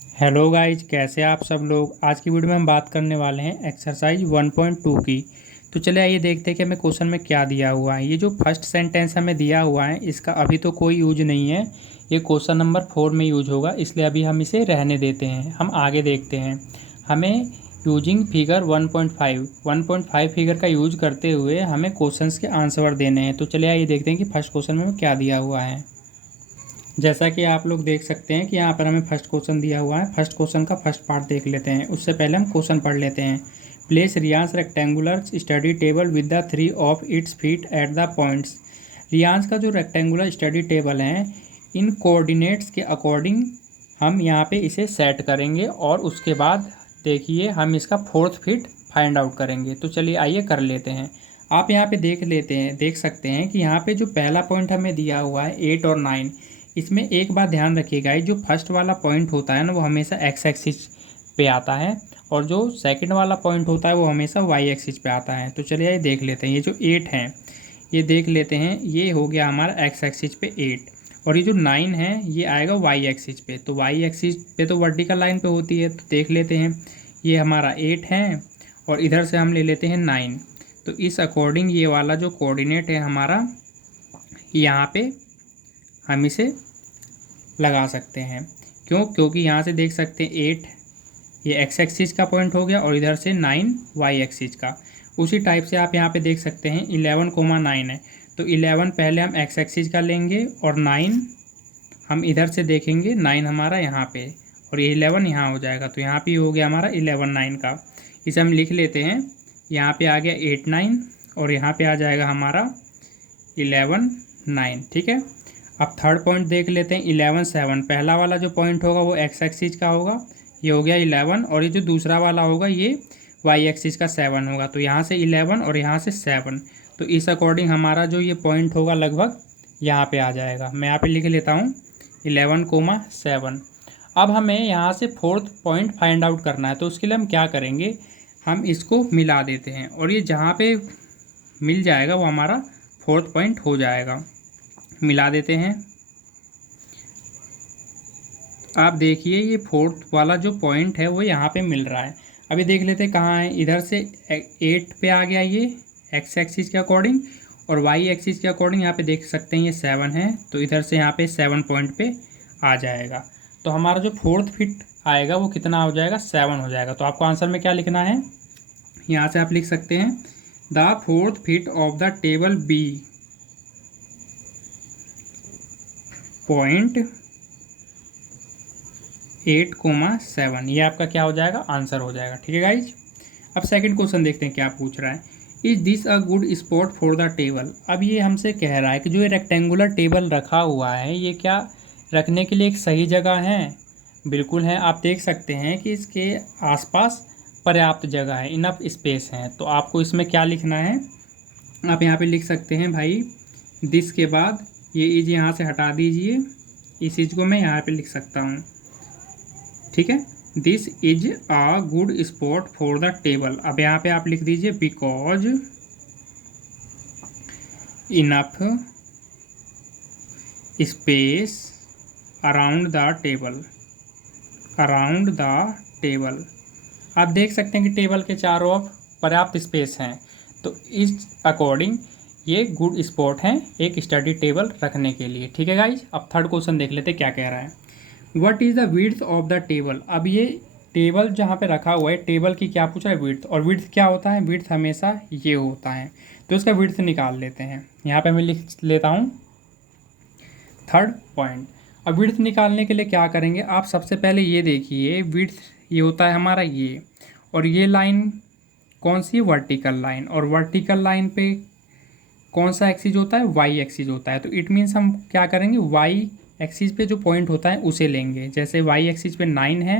Hello guys, कैसे आप सब लोग। आज की वीडियो में हम बात करने वाले हैं एक्सरसाइज 1.2 की। तो चलिए आइए देखते हैं कि हमें क्वेश्चन में क्या दिया हुआ है। ये जो फर्स्ट सेंटेंस हमें दिया हुआ है इसका अभी तो कोई यूज नहीं है, ये क्वेश्चन नंबर 4 में यूज होगा, इसलिए अभी हम इसे रहने देते हैं। हम आगे देखते हैं। हमें यूजिंग फिगर 1.5 फिगर का यूज करते हुए हमें क्वेश्चंस के आंसर देने हैं। तो चलिए आइए देखते हैं कि फर्स्ट क्वेश्चन में क्या दिया हुआ है। जैसा कि आप लोग देख सकते हैं कि यहाँ पर हमें फर्स्ट क्वेश्चन दिया हुआ है। फर्स्ट क्वेश्चन का फर्स्ट पार्ट देख लेते हैं। उससे पहले हम क्वेश्चन पढ़ लेते हैं। Place Riyans rectangular study table with the three of its feet at the points. Riyans का जो रेक्टेंगुलर स्टडी टेबल है, इन कोऑर्डिनेट्स के अकॉर्डिंग हम यहाँ पे इसे सेट करेंगे और उसके बाद देखिए हम इसका फोर्थ फिट फाइंड आउट करेंगे। तो चलिए आइए कर लेते हैं। आप यहाँ पे देख सकते हैं कि यहाँ पे जो पहला पॉइंट हमें दिया हुआ है 8 और 9, इसमें एक बात ध्यान रखिएगा, जो फर्स्ट वाला पॉइंट होता है ना वो हमेशा एक्स एक्सिस पे आता है और जो सेकंड वाला पॉइंट होता है वो हमेशा वाई एक्सिस पे आता है। तो चलिए ये देख लेते हैं। ये जो 8 है ये देख लेते हैं, ये हो गया हमारा एक्स एक्सिस पे 8, और ये जो 9 है ये आएगा वाई एक्सिस पे। तो वाई एक्सिस पे तो वर्टिकल लाइन पे होती है, तो देख लेते हैं। ये हमारा 8 है और इधर से हम ले लेते हैं 9। तो इस अकॉर्डिंग ये वाला जो कोऑर्डिनेट है हमारा, यहाँ पे हम इसे लगा सकते हैं। क्योंकि यहाँ से देख सकते हैं 8 ये एक्स एक्सिस का पॉइंट हो गया और इधर से 9 वाई एक्सिस का। उसी टाइप से आप यहाँ पे देख सकते हैं 11,9 है, तो 11 पहले हम एक्स एक्सिस का लेंगे और 9 हम इधर से देखेंगे। 9 हमारा यहाँ पे और ये 11 यहाँ हो जाएगा, तो यहाँ पे हो गया हमारा 11 9 का। इसे हम लिख लेते हैं। यहाँ पे आ गया 8 9 और यहाँ पे आ जाएगा हमारा 11 9। ठीक है। अब थर्ड पॉइंट देख लेते हैं 11 7। पहला वाला जो पॉइंट होगा वो एक्स एक्सिस का होगा, ये हो गया 11, और ये जो दूसरा वाला होगा ये वाई एक्सिस का 7 होगा। तो यहाँ से 11 और यहाँ से 7, तो इस अकॉर्डिंग हमारा जो ये पॉइंट होगा लगभग यहाँ पे आ जाएगा। मैं यहाँ पे लिख लेता हूँ 11,7। अब हमें यहाँ से फोर्थ पॉइंट फाइंड आउट करना है, तो उसके लिए हम क्या करेंगे, हम इसको मिला देते हैं और ये जहाँ पे मिल जाएगा वो हमारा फोर्थ पॉइंट हो जाएगा। मिला देते हैं। आप देखिए ये फोर्थ वाला जो पॉइंट है वो यहाँ पे मिल रहा है। अभी देख लेते हैं कहाँ है। इधर से 8 पे आ गया ये एक्स एक्सिस के अकॉर्डिंग, और वाई एक्सिस के अकॉर्डिंग यहाँ पे देख सकते हैं ये 7 है, तो इधर से यहाँ पे 7 पॉइंट पे आ जाएगा। तो हमारा जो फोर्थ फिट आएगा वो कितना हो जाएगा, 7 हो जाएगा। तो आपको आंसर में क्या लिखना है, यहाँ से आप लिख सकते हैं the fourth fit of the table B point 8,7, ये आपका क्या हो जाएगा, आंसर हो जाएगा। ठीक है गाइज। अब सेकंड क्वेश्चन देखते हैं क्या पूछ रहा है। Is this a good spot for the table. अब ये हमसे कह रहा है कि जो ये रेक्टेंगुलर टेबल रखा हुआ है ये क्या रखने के लिए एक सही जगह है। बिल्कुल है। आप देख सकते हैं कि इसके आसपास पर्याप्त जगह है, इनफ स्पेस है। तो आपको इसमें क्या लिखना है, आप यहाँ पे लिख सकते हैं भाई दिस के बाद ये इज यहाँ से हटा दीजिए, इस चीज़ को मैं यहाँ पे लिख सकता हूँ। ठीक है। This is a good spot for the table. अब यहाँ पे आप लिख दीजिए because enough space around the table. Around the table. आप देख सकते हैं कि टेबल के चारों ओर पर्याप्त स्पेस हैं, तो इस अकॉर्डिंग ये गुड स्पॉट है एक स्टडी टेबल रखने के लिए। ठीक है गाइज। अब थर्ड क्वेश्चन देख लेते हैं क्या कह रहा है। What is the width of the table. अब ये टेबल जहाँ पे रखा हुआ है टेबल की क्या पूछ रहा है, विड्थ। और विड्थ क्या होता है, विड्थ हमेशा ये होता है, तो इसका विड्थ निकाल लेते हैं। यहाँ पे मैं लिख लेता हूँ थर्ड पॉइंट। अब विड्थ निकालने के लिए क्या करेंगे, आप सबसे पहले ये देखिए विड्थ ये होता है हमारा ये, और ये लाइन कौन सी, वर्टिकल लाइन, और वर्टिकल लाइन पे कौन सा एक्सिस होता है, वाई एक्सिस होता है। तो इट मीन्स हम क्या करेंगे, वाई एक्सिस पे जो पॉइंट होता है उसे लेंगे। जैसे वाई एक्सिस पे 9 है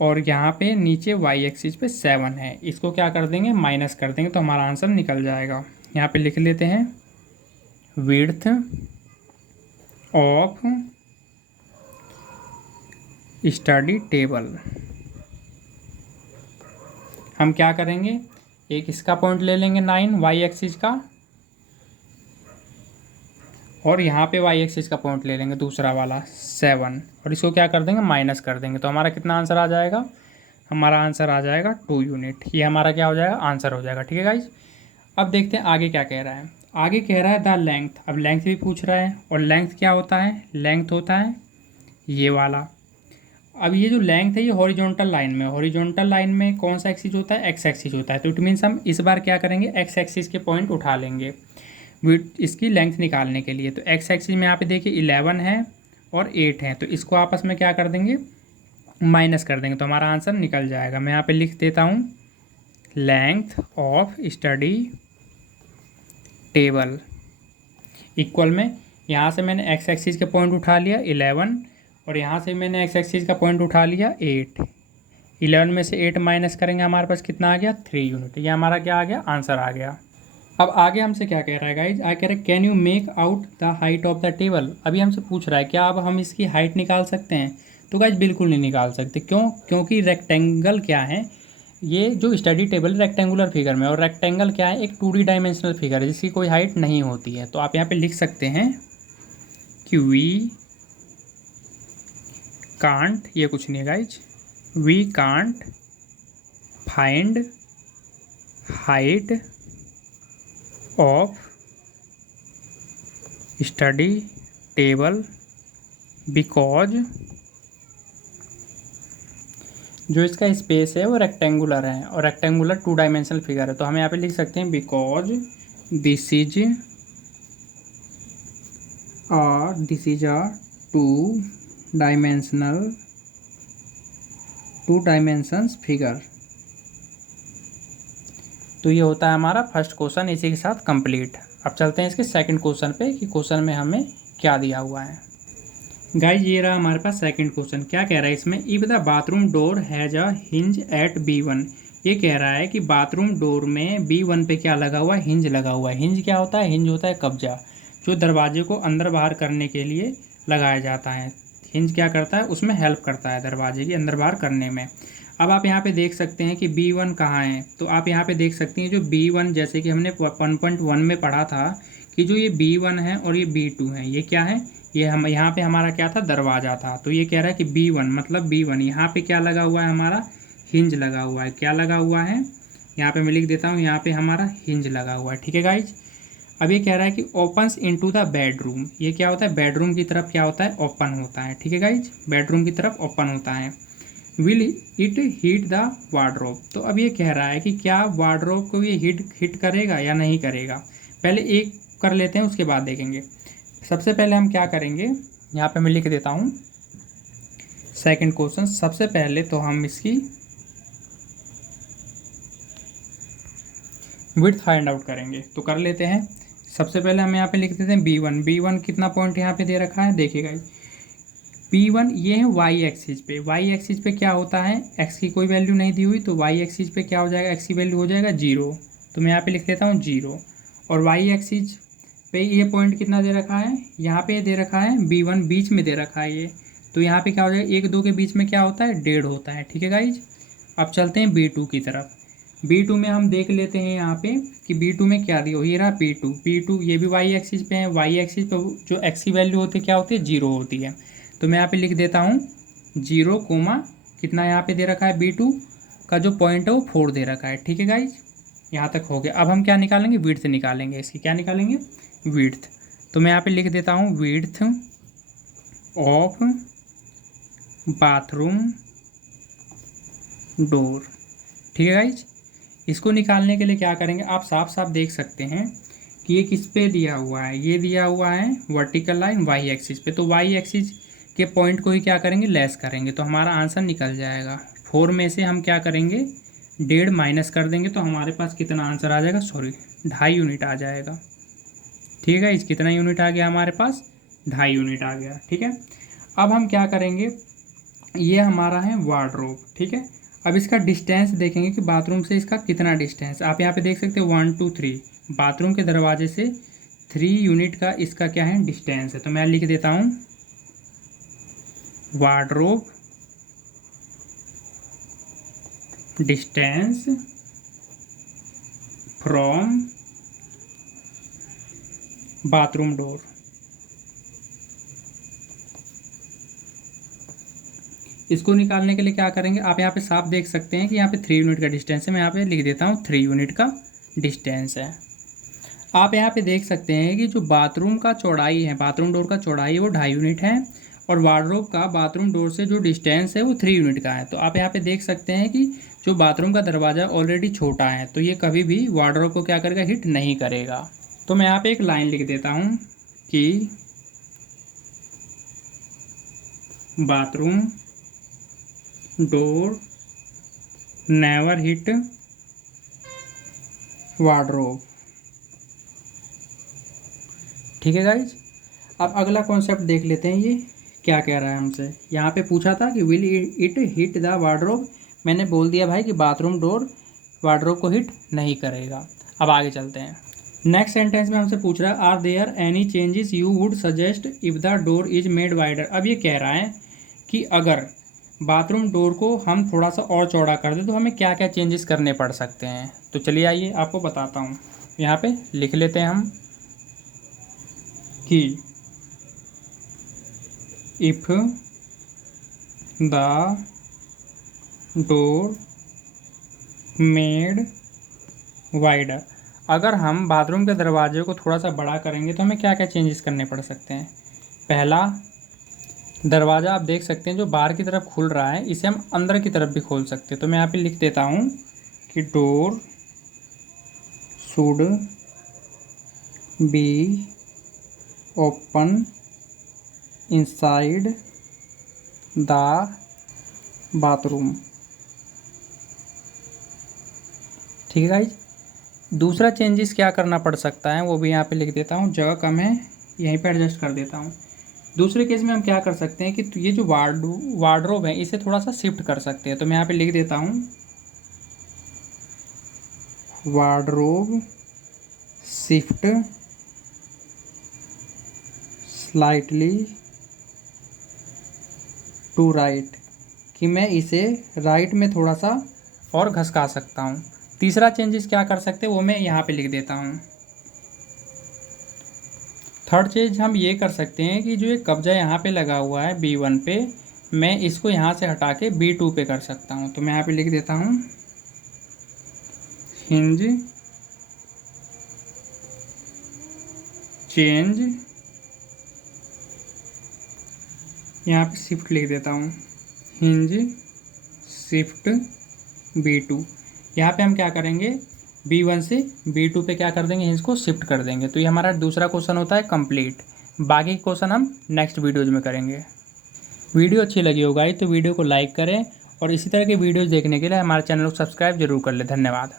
और यहाँ पे नीचे वाई एक्सिस पे 7 है, इसको क्या कर देंगे, माइनस कर देंगे, तो हमारा आंसर निकल जाएगा। यहाँ पे लिख लेते हैं विड्थ ऑफ स्टडी टेबल। हम क्या करेंगे, एक इसका पॉइंट ले लेंगे 9 वाई एक्सिस का, और यहाँ पे वाई एक्सिस का पॉइंट ले लेंगे दूसरा वाला 7, और इसको क्या कर देंगे, माइनस कर देंगे। तो हमारा कितना आंसर आ जाएगा, हमारा आंसर आ जाएगा 2 यूनिट। ये हमारा क्या हो जाएगा, आंसर हो जाएगा। ठीक है गाइज, अब देखते हैं आगे क्या कह रहा है। आगे कह रहा है द लेंथ, अब लेंथ भी पूछ रहा है, और लेंथ क्या होता है, लेंथ होता है ये वाला। अब ये जो लेंथ है ये हॉरिजॉन्टल लाइन में, हॉरिजॉन्टल लाइन में कौन सा एक्सिस होता है, एक्स एक्सिस होता है। तो इट मीन्स हम इस बार क्या करेंगे, एक्स एक्सिस के पॉइंट उठा लेंगे इसकी लेंथ निकालने के लिए। तो एक्स एक्सिस में यहाँ पे देखिए 11 है और 8 है, तो इसको आपस में क्या कर देंगे, माइनस कर देंगे, तो हमारा आंसर निकल जाएगा। मैं यहाँ पे लिख देता हूँ length of study table equal में, यहाँ से मैंने एक्स एक्सिस के पॉइंट उठा लिया 11, और यहाँ से मैंने एक्स एक्सिस का पॉइंट उठा लिया 8। 11 में से 8 माइनस करेंगे, हमारे पास कितना आ गया, 3 यूनिट। ये हमारा क्या आ गया, आंसर आ गया। अब आगे हमसे क्या कह रहा है गाइज, आगे कह रहा है can you make out the height of the table. अभी हमसे पूछ रहा है क्या अब हम इसकी हाइट निकाल सकते हैं। तो गाइज बिल्कुल नहीं निकाल सकते। क्यों, क्योंकि रेक्टेंगल क्या है, ये जो स्टडी टेबल रेक्टेंगुलर फिगर में, और रेक्टेंगल क्या है, एक 2D डायमेंशनल फिगर है जिसकी कोई हाइट नहीं होती है। तो आप यहाँ पे लिख सकते हैं कि वी कांट, ये कुछ नहीं है guys, we can't find height of study table because जो इसका स्पेस है वो रेक्टेंगुलर है, और रेक्टेंगुलर 2 डायमेंशनल फिगर है। तो हम यहाँ पे लिख सकते हैं because this is a 2 dimensions figure. तो ये होता है हमारा फर्स्ट क्वेश्चन, इसी के साथ कंप्लीट। अब चलते हैं इसके सेकंड क्वेश्चन पे कि क्वेश्चन में हमें क्या दिया हुआ है। गाइज ये रहा हमारे पास सेकंड क्वेश्चन। क्या कह रहा है इसमें, if the bathroom door has a hinge at B1। ये कह रहा है कि बाथरूम डोर में B1 पे क्या लगा हुआ है, हिंज लगा हुआ है। हिंज क्या होता है, हिंज होता है कब्जा, जो दरवाजे को अंदर बाहर करने के लिए लगाया जाता है। हिंज क्या करता है, उसमें हेल्प करता है दरवाजे की अंदर बाहर करने में। अब आप यहाँ पे देख सकते हैं कि B1 कहाँ है। तो आप यहाँ पे देख सकते हैं जो B1, जैसे कि हमने 1.1 में पढ़ा था कि जो ये B1 है और ये B2 है, ये क्या है, ये हम यहाँ पे हमारा क्या था, दरवाज़ा था। तो ये कह रहा है कि B1 मतलब B1, यहाँ पे क्या लगा हुआ है, हमारा हिंज लगा हुआ है। क्या लगा हुआ है, यहाँ पे मैं लिख देता हूँ, यहाँ पे हमारा हिंज लगा हुआ है। ठीक है गाइज, अब ये कह रहा है कि ओपन्स इनटू द बेडरूम। ये क्या होता है, बेडरूम की तरफ क्या होता है, ओपन होता है। ठीक है गाइज, बेडरूम की तरफ ओपन होता है। Will it heat the wardrobe. तो अब ये कह रहा है कि क्या वार्डरोब को ये हिट करेगा या नहीं करेगा। पहले एक कर लेते हैं, उसके बाद देखेंगे। सबसे पहले हम क्या करेंगे, यहाँ पे मैं लिख देता हूँ सेकंड क्वेश्चन। सबसे पहले तो हम इसकी विड्थ फाइंड आउट करेंगे, तो कर लेते हैं। सबसे पहले हम यहाँ पे लिख देते हैं B1। B1 कितना पॉइंट यहाँ पे दे रखा है, देखिएगा B1 ये है वाई एक्सिस पे। वाई एक्सिस पे क्या होता है, एक्स की कोई वैल्यू नहीं दी हुई, तो वाई एक्सिस पे क्या हो जाएगा, एक्स की वैल्यू हो जाएगा 0। तो मैं यहाँ पे लिख देता हूँ 0। और वाई एक्सिस पे ये पॉइंट कितना दे रखा है, यहाँ पे दे रखा है B1 बीच में दे रखा है ये। तो यहाँ पे क्या हो जाएगा, 1 2 के बीच में क्या होता है, 1.5 होता है। ठीक है गाइज, अब चलते हैं B2 की तरफ। B2 में हम देख लेते हैं यहाँ पे कि B2 में क्या दिया, ये रहा P2 ये भी वाई एक्सिस पे है। वाई एक्सिस पे जो एक्स की वैल्यू होती है क्या होती है, 0 होती है। तो मैं यहाँ पे लिख देता हूँ 0 कोमा कितना यहाँ पे दे रखा है, B2 का जो पॉइंट है वो 4 दे रखा है। ठीक है गाइज, यहाँ तक हो गया। अब हम क्या निकालेंगे, विड्थ निकालेंगे इसकी। क्या निकालेंगे, विड्थ। तो मैं यहाँ पे लिख देता हूँ विड्थ ऑफ बाथरूम डोर। ठीक है गाइज, इसको निकालने के लिए क्या करेंगे, आप साफ साफ देख सकते हैं कि ये किस पे दिया हुआ है, ये दिया हुआ है वर्टिकल लाइन वाई एक्सिस पे। तो वाई एक्सिस के पॉइंट को ही क्या करेंगे, लेस करेंगे, तो हमारा आंसर निकल जाएगा। 4 में से हम क्या करेंगे, 1.5 माइनस कर देंगे, तो हमारे पास कितना आंसर आ जाएगा, सॉरी 2.5 यूनिट आ जाएगा। ठीक है, इस कितना यूनिट आ गया हमारे पास, 2.5 यूनिट आ गया। ठीक है, अब हम क्या करेंगे, ये हमारा है वार्डरोब। ठीक है, अब इसका डिस्टेंस देखेंगे कि बाथरूम से इसका कितना डिस्टेंस। आप यहाँ पे देख सकते हो 1 2 3, बाथरूम के दरवाजे से 3 यूनिट का इसका क्या है, डिस्टेंस है। तो मैं लिख देता हूँ wardrobe distance from bathroom door. इसको निकालने के लिए क्या करेंगे, आप यहाँ पे साफ देख सकते हैं कि यहाँ पे 3 यूनिट का डिस्टेंस है। मैं यहाँ पे लिख देता हूँ 3 यूनिट का डिस्टेंस है। आप यहाँ पे देख सकते हैं कि जो बाथरूम का चौड़ाई है, बाथरूम डोर का चौड़ाई है वो 2.5 यूनिट है, और वार्डरोब का बाथरूम डोर से जो डिस्टेंस है वो 3 यूनिट का है। तो आप यहाँ पे देख सकते हैं कि जो बाथरूम का दरवाज़ा ऑलरेडी छोटा है, तो ये कभी भी वार्डरोब को क्या करेगा, हिट नहीं करेगा। तो मैं यहाँ पे एक लाइन लिख देता हूँ कि bathroom door never hit wardrobe. ठीक है गाइज, अब अगला कॉन्सेप्ट देख लेते हैं, ये क्या कह रहा है हमसे। यहाँ पे पूछा था कि will it hit the wardrobe, मैंने बोल दिया भाई कि बाथरूम डोर वार्डरोब को हिट नहीं करेगा। अब आगे चलते हैं। नेक्स्ट सेंटेंस में हमसे पूछ रहा है are there any changes you would suggest if the door is made wider. अब ये कह रहा है कि अगर बाथरूम डोर को हम थोड़ा सा और चौड़ा कर दें तो हमें क्या क्या चेंजेस करने पड़ सकते हैं। तो चलिए आइए आपको बताता हूँ। यहाँ पे लिख लेते हैं हम कि if the door made wider, अगर हम बाथरूम के दरवाजे को थोड़ा सा बड़ा करेंगे तो हमें क्या क्या चेंजेस करने पड़ सकते हैं। पहला, दरवाज़ा आप देख सकते हैं जो बाहर की तरफ खुल रहा है, इसे हम अंदर की तरफ भी खोल सकते हैं। तो मैं यहाँ पे लिख देता हूँ कि door should be open inside the bathroom. ठीक है गाइज, दूसरा चेंजेस क्या करना पड़ सकता है वो भी यहाँ पे लिख देता हूँ, जगह कम है यहीं पे एडजस्ट कर देता हूँ। दूसरे केस में हम क्या कर सकते हैं कि ये जो वार्डरोब है इसे थोड़ा सा शिफ्ट कर सकते हैं। तो मैं यहाँ पे लिख देता हूँ wardrobe shift slightly to right, कि मैं इसे राइट में थोड़ा सा और घसका सकता हूँ। तीसरा चेंजेस क्या कर सकते हैं वो मैं यहाँ पे लिख देता हूँ। थर्ड चीज़ हम ये कर सकते हैं कि जो एक कब्जा यहाँ पे लगा हुआ है B1 पे, मैं इसको यहाँ से हटा के B2 पे कर सकता हूँ। तो मैं यहाँ पे लिख देता हूँ हिंज चेंज, यहाँ पे शिफ्ट लिख देता हूँ हिंज शिफ्ट B2। यहाँ पे हम क्या करेंगे, B1 से B2 पे क्या कर देंगे, हिंज को शिफ्ट कर देंगे। तो ये हमारा दूसरा क्वेश्चन होता है कंप्लीट। बाकी क्वेश्चन हम नेक्स्ट वीडियोज़ में करेंगे। वीडियो अच्छी लगी होगा तो वीडियो को लाइक करें और इसी तरह के वीडियोज़ देखने के लिए हमारे चैनल को सब्सक्राइब जरूर कर लें। धन्यवाद।